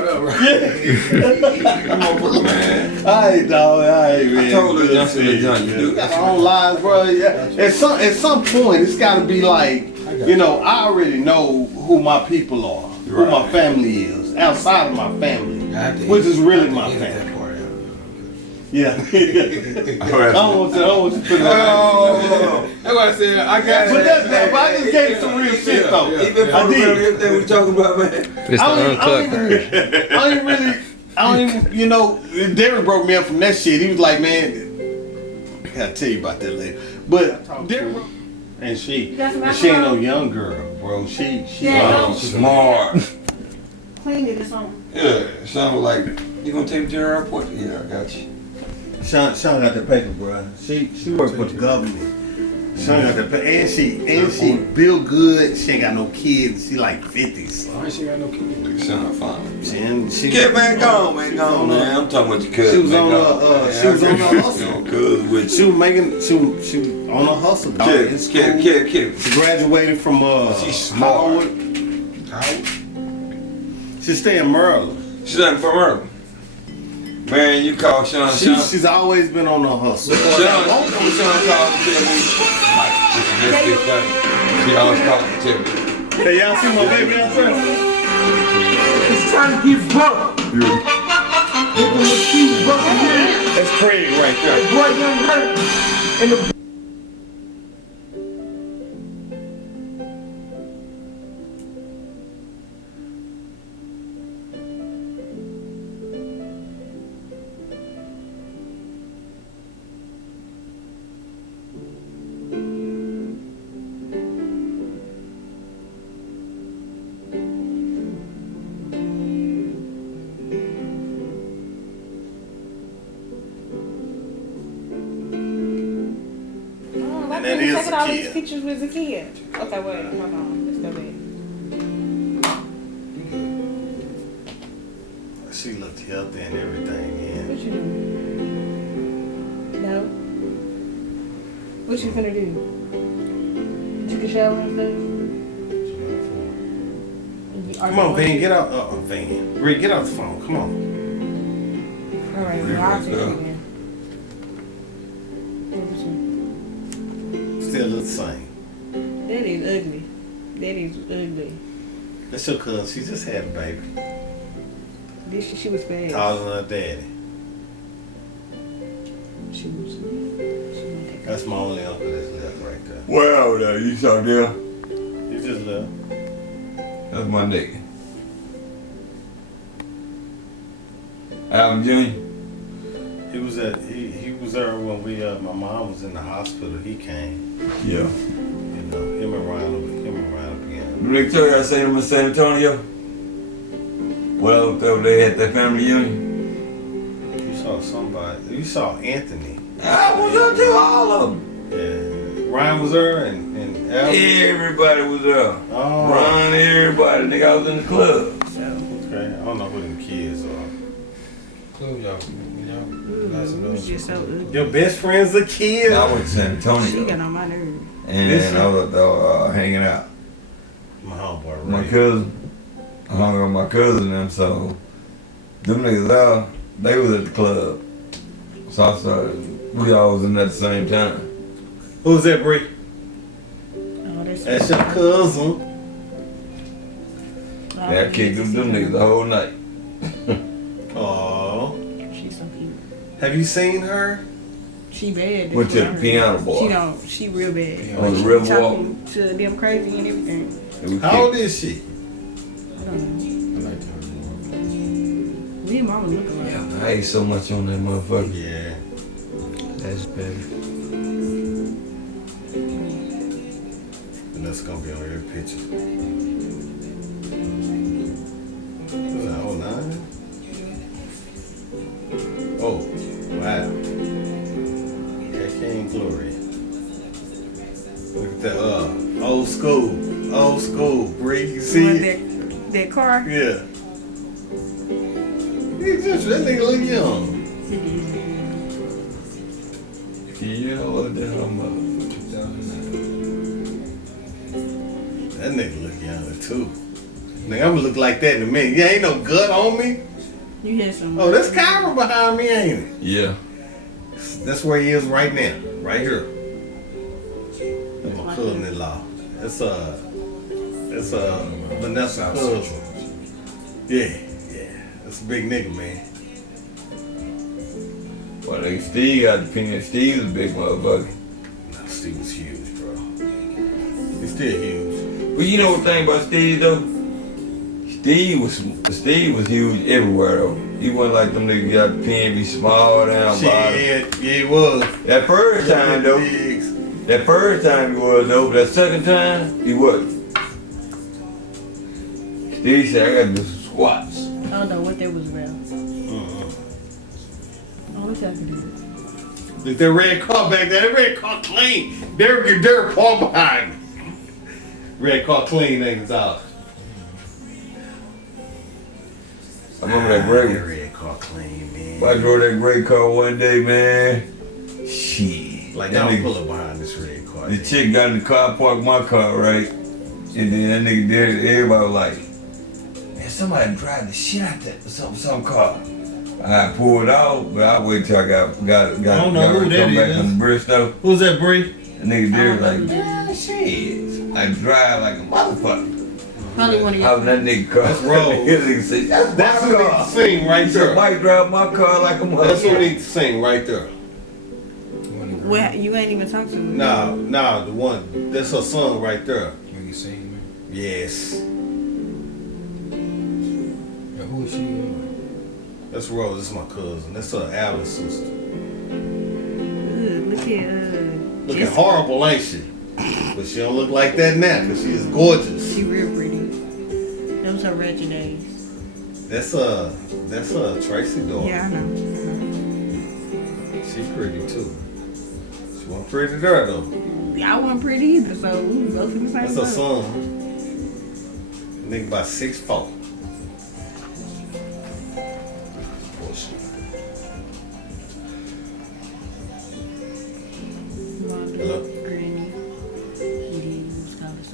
Come on, man. Alright, dog, alright, man. I told Lil John, you do got our own lives, bro. Yeah. At some point, it's gotta be like, you know, I already know who my people are, who my family is, outside of my family, which is really my family. Yeah. I don't want to put it out. That's what I said. I got But but I just gave some real shit though. Even I did. Everything we talking about, man. It's the uncut. I don't even, you know, Derek broke me up from that shit. He was like, man, I gotta tell you about that later. But Derek broke, and she ain't no young girl, bro. She's smart. Clean it or something. Yeah, sounds like you gonna take me to the airport? Yeah, I got you. Sean got the paper, bro. She work for the government. Sean got the paper, and she built good. She ain't got no kids. She like 50s. Why she got no kids? Sound fine. She get man, gone, man. I'm talking about your cousin. She was on the hustle. She was making. She was on a hustle. Kid. She graduated from she's smart. Howard. She stay in Maryland. She's like from Maryland. Man, you call Sean. She's always been on a hustle. Sean called to tell me, Mike, this is this thing. She always called to tell me. Hey, y'all see my baby out there? It's trying to give up. That's Craig right there. Boy, young hurt. And the And couldn't that is take a all these kid. pictures with a kid. Okay, wait, hold on. Let's go back. She looked healthy and everything, What yeah. you doing? No. What you finna do? Took a shower and stuff? Come on, Van, get out. Van. Rick, get off the phone. Come on. All right, well, I'll take it again. Still look the same. That is ugly. That is ugly. That's your cousin. She just had a baby. She was fast. Taller than her daddy. She was. That's my only uncle that's left right there. Wow, now you saw there. He just left. That's my nigga. Alvin Jr. He was there when my mom was in the hospital. He came. Yeah. You know, him and Ryan again. Rick told you I seen him in San Antonio. Well, they had that family reunion. You saw somebody. You saw Anthony. I was up to all of them. Yeah. Ryan was there and Alvin. Everybody was there. Oh. Ron, everybody. Nigga, I was in the club. Okay. I don't know who them kids are. Club y'all. It's just so ugly. Your best friend's a kid. I went to San Antonio. She got on my nerves. And then I was hanging out. My homeboy, Ray. My cousin. I hung out with my cousin and them, so them niggas out, they was at the club. So I started, we all was in at the same time. Who's that, Bree? Oh, That's your cousin. Yeah, I kicked them niggas the whole night. Oh. She's so cute. Have you seen her? She bad. Went to the piano bar. She real bad. On the She river talking to them crazy and everything. How old is she? I don't know. Me and Mama look alike. Yeah, I ate so much on that motherfucker. Yeah. That's better. And that's gonna be on your picture. Was that 09? Oh, wow. That King Glory. Look at that, old school, Bree. You see it? That car? Yeah. That nigga look young. Yeah, what the hell, 2009. That nigga look younger too. Nigga, I'm gonna look like that in a minute. You ain't no gut on me. You had some. Oh, that's Kyra behind me, ain't it? Yeah. That's where he is right now, right here. That's my cousin-in-law. That's Vanessa's cousin. Yeah. That's a big nigga, man. Well, nigga, Steve got the opinion. Steve's a big motherfucker. No, Steve was huge, bro. He's still huge. But you know what thing about Steve though? Steve was huge everywhere though. He wasn't like them niggas got the pen be small down bottom. Yeah, he was. That first time though. That first time he was though, but that second time he wasn't. Steve said I gotta do some squats. I don't know what that was about. Oh, what's that to do? Look, that red car back there. That red car clean. Derek Paul behind me. Red car clean niggas out. I remember that gray red car clean, man. I drove that gray car one day, man. Shit. Like, that I'm nigga, pulling behind this red car. the chick got in the car, parked my car, right? And then that nigga did, everybody was like, man, somebody drive the shit out that some car. I pulled out, but I wait till I got I don't know who that come back is. on the Bristow. Who's that, Bree? The nigga there was like, yeah, shit. I drive like a motherfucker. Probably one of I your was in that nigga car. That's wrong. That nigga said, that's what my they car. sing right He said, there. Mike drive my car like a That's what motherfucker. they sing right there. Well, you ain't even talked to me. Nah, the one. That's her song right there. When you sing, man. Yes. Yeah, who is she? That's Rose. That's my cousin. That's her Allen's sister. Look at Looking horrible, ain't she? But she don't look like that now, because she is gorgeous. She real pretty. That was her Reggie days. That's Tracy daughter. Yeah, I know. She's pretty too. She Well, pretty there though. Y'all wasn't pretty either, so we was both in the same That's her boat. son. Nigga about 6'4". Hello.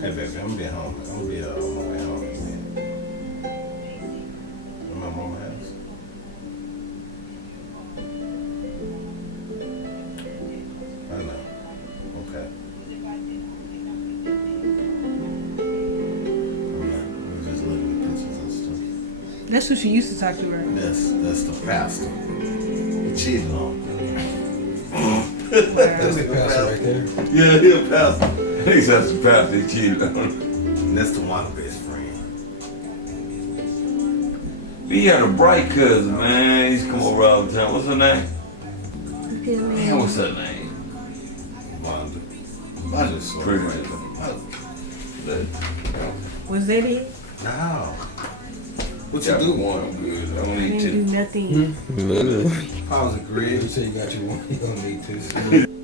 Hey baby, I'm gonna be home. I'm gonna be on my way home. I'm at Momma's house. I know. Okay. I'm just looking at pictures and stuff. That's who she used to talk to, right? That's the pastor. He cheated on me. That's the pastor right there. Yeah, he a pastor. He's just a pastor, he cheated on him. And that's the one best friend. He had a bright cousin, man. He used to come over all the time. What's her name? Man, what's her name? Wanda. I just saw Pretty her. good. Was that it? No. What Got you do? one, I'm good. I don't I need didn't do two. nothing. How's it, Greg? You say you got you one. You don't need to.